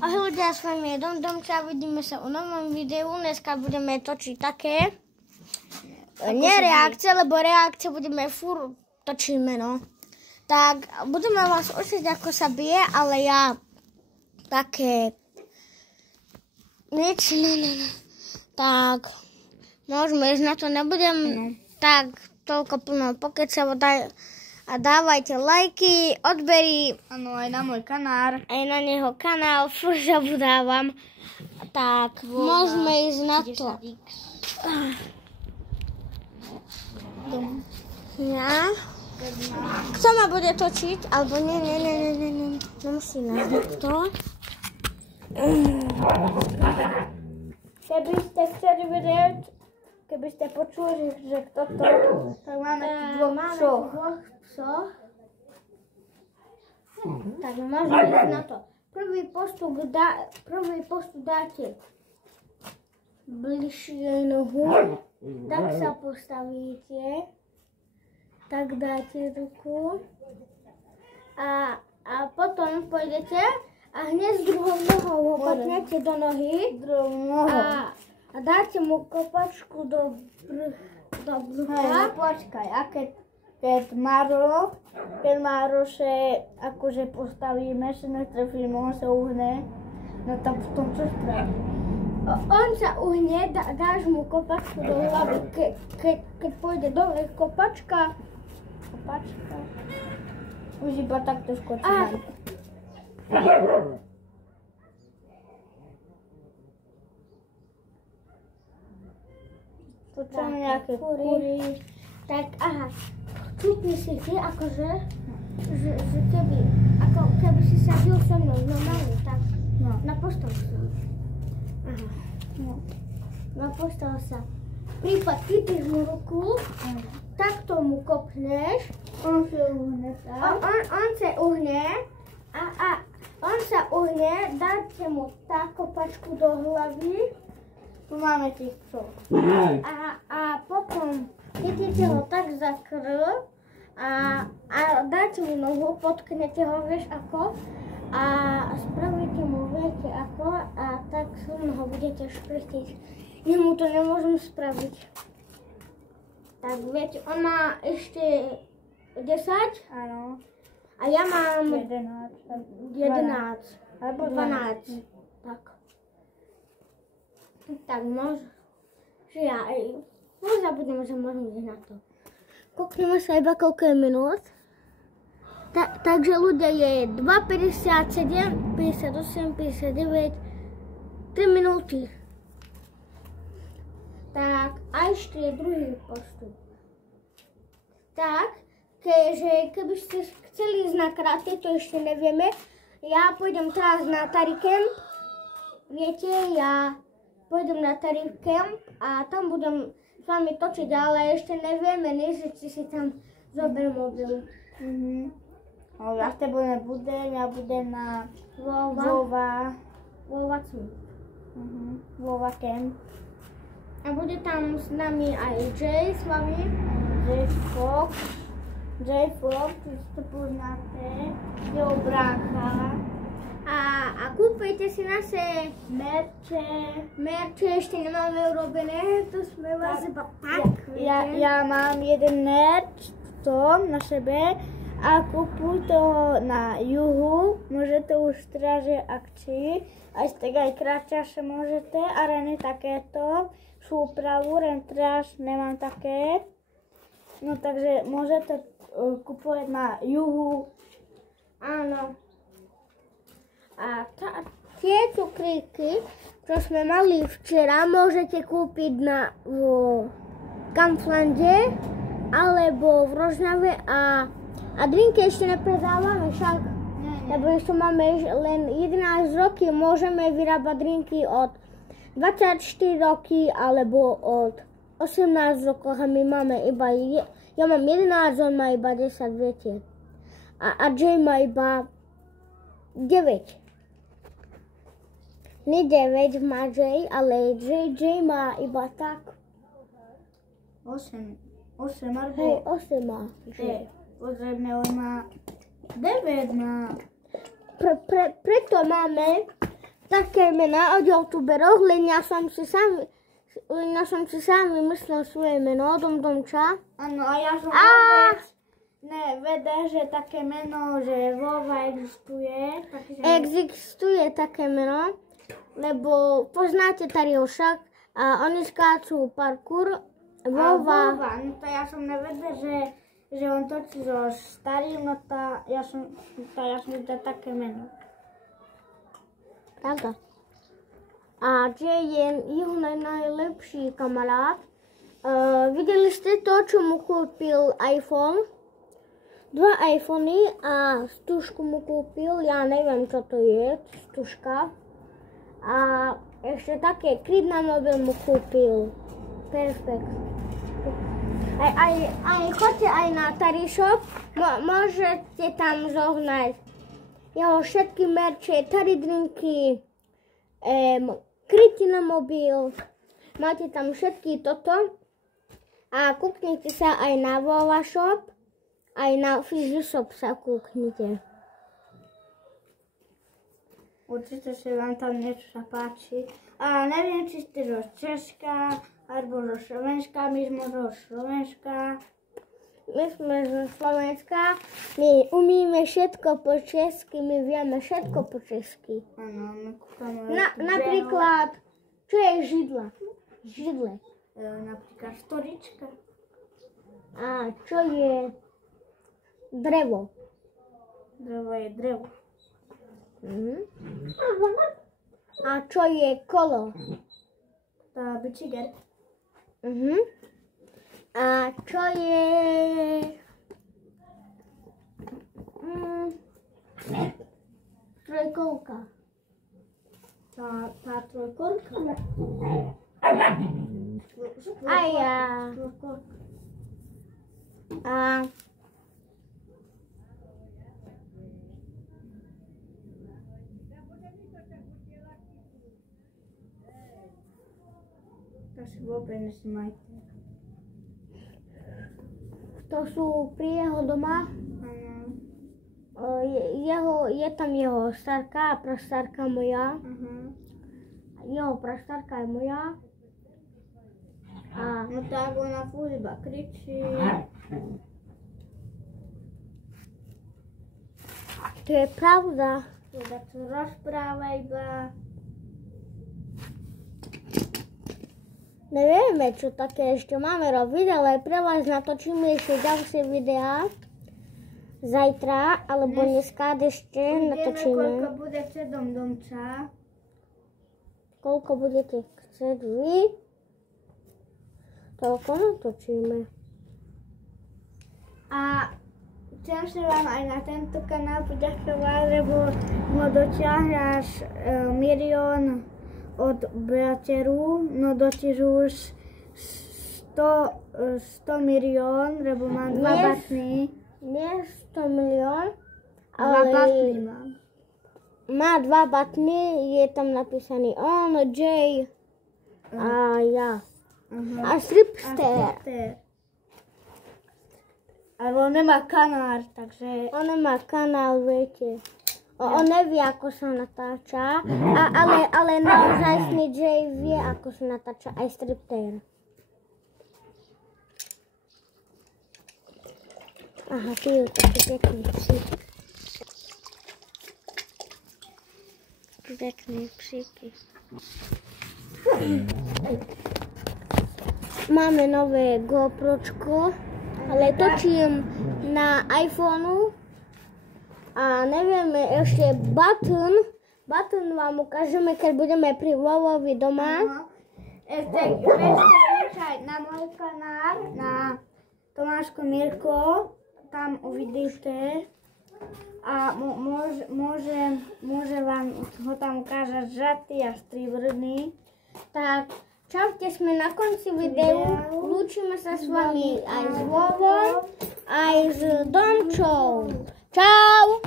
Ahoj ľudia, s vami je Domča, vidíme sa u novom videu. Dneska budeme točiť také, nie reakcie, lebo reakcie budeme furt točíme, no. Tak budeme vás učiť, ako sa bije, ale ja také, nič, ne. Tak, môžeme ísť na to, nebudem tak toľko plno pokecať, a dávajte lajky, odbery. Áno, aj na môj kanál. Aj na neho kanál, furt zabudávam. Tak, môžeme ísť na to. Ja? Kto ma bude točiť? Alebo nie. Nemusí nás to. Keby ste chceli vedieť, keby ste počuli, že kto to, tak máme tu dvoch psov. Tak môžeme ísť na to. Prvý postup dáte bližšie nohu, tak sa postavíte, tak dáte ruku a potom pôjdete a hneď s druhou nohou ho kopnete do nohy a dáte mu kopačku do brucha. Počkaj, a keď Maroše akože postavíme, že netrefíme, on sa uhne, no tak v tom čo spraví? On sa uhne, dáš mu kopačku do hlavy, keď pôjde dole kopačka. Už iba takto skočí. Počujeme nejaké kúry. Tak aha, čupni si ty akože, že keby si sa bil so mnou normálne, tak na postol sa. Aha, na postol sa. Prípad, chytíš mu ruku, tak tomu kopneš. On sa uhne, tak? On sa uhne a on sa uhne, dáte mu tá kopačku do hlavy. Tu máme tých psov. A potom chytíte ho tak za krv a dáte mu nohu, potknete ho, vieš ako, a spravíte mu, viete ako, a tak silno ho budete šprtiť. Jemu to nemôžem spraviť. Tak viete, on má ešte 10? Áno. A ja mám 11. Alebo 12. Tak. Tak môžem, že ja zabudnem, že môžem ísť na to. Kúkneme sa iba koľko je minút. Takže ľudia je 2:57, 58, 59, 3 minúty. Tak, a ešte je druhý postup. Tak, keby ste chceli ísť na kráte, to ešte nevieme. Ja pôjdem teraz na Taricamp. Viete, ja pôjdem na Taricamp a tam budem s vami točiť, ale ešte nevieme, či si tam zoberiem mobil. Ale ja s tebou nebudem, ja budem na Vova Camp. A bude tam s nami aj Jay s vami. Jay Fox, už to poznáte, jeho brácha. A kúpejte si naše merče, ešte nemáme urobené, to sme vás iba tak. Ja mám jeden merč na sebe a kúpuj to na juhu, môžete už strážiť akcii, aj kratšie môžete, a rene takéto, súpravu, rentráž nemám také, no takže môžete kúpovať na juhu. Áno. A tie cukríky, čo sme mali včera, môžete kúpiť v Kampflande alebo v Rožňave a drinky ešte nepredávame však, lebo ešte máme len 11 roky, môžeme vyrábať drinky od 24 roky alebo od 18 rokov a my máme iba, ja mám 11, on má iba 10, viete. A Jay má iba 9. Nie 9 má Jay, ale Jay má iba tak 8 alebo... Hej, 8 má Jay. Potrebné, on má 9 má. Preto máme také mená od youtuberov, len ja som si sám vymyslel svoje meno, Domča. Áno, a ja som vôbec nevedel, že také meno, že Vova existuje. Takže... Existuje také meno, lebo poznáte Tariho však a oni skáču parkour. Vova. No to ja som nevedel, že on točí so starým, no to ja som videl také meno. Pravda. A Jay je jeho najlepší kamarát. Videli ste to, čo mu kúpil iPhone? 2 iPhony a stužku mu kúpil, ja neviem, čo to je, stužka. A ešte také kryt na mobil mu kúpil. Perfekt. Aj chodte aj na Tari Shop, môžete tam zohnať jeho všetky merče, Tari drinky, kryty na mobil, máte tam všetky toto a kúknite sa aj na Vova Shop, aj na Fizzy Shop sa kúknite. Určite sa vám tam niečo sa páči. A neviem, či ste zo Česka, alebo zo Slovenska, my sme zo Slovenska. My sme zo Slovenska, my umíme všetko po česky, my vieme všetko po česky. Áno, my kúkame. Napríklad, čo je židla? Židle. Napríklad storička. A čo je drevo? Drevo je drevo. A čo je kolo? To je bicykel. A čo je trojkolka? Tá trojkolka? A ja. A to si vôbec nesmajte. to sú pri jeho doma. Je tam jeho starka a prastarka moja. Jeho prastarka je moja. A No tak ona furt iba kričí. to je pravda. Teda čo rozpráva iba. Nevieme, čo také ešte máme robiť, ale pre vás natočíme ešte ďalšie videá. Zajtra, alebo dneska ešte natočíme. Koľko bude chcieť Domča. Koľko budete chcieť vy, toľko natočíme. A chcem sa vám aj na tento kanál poďakovať, lebo sme dotiahli až 1 milión odberateľov, no dotiž už 100 milión, lebo mám 2 batny. Nie 100 milión, 2 batny mám. Má 2 batny, je tam napísaný on, Jay a ja. A Stripster. Ale on nemá kanál, takže... On nemá kanál, viete. On nevie, ako sa natáča, ale naozaj Jay vie, ako sa natáča aj Stripster. Aha, ty je taký pekný psík. Pekné psíky. Máme nové GoPročko, ale točím na iPhoneu a nevieme ešte button vám ukážeme, keď budeme pri Vovovi doma. Ešte na môj kanál, na Tomáško Mirko, tam uvidíte a môže vám ho tam ukázať žatý a stribrný. Tak, čaute, sme na konci videu. Lúčime sa s vami aj s Vovou, aj s Domčou. Čau!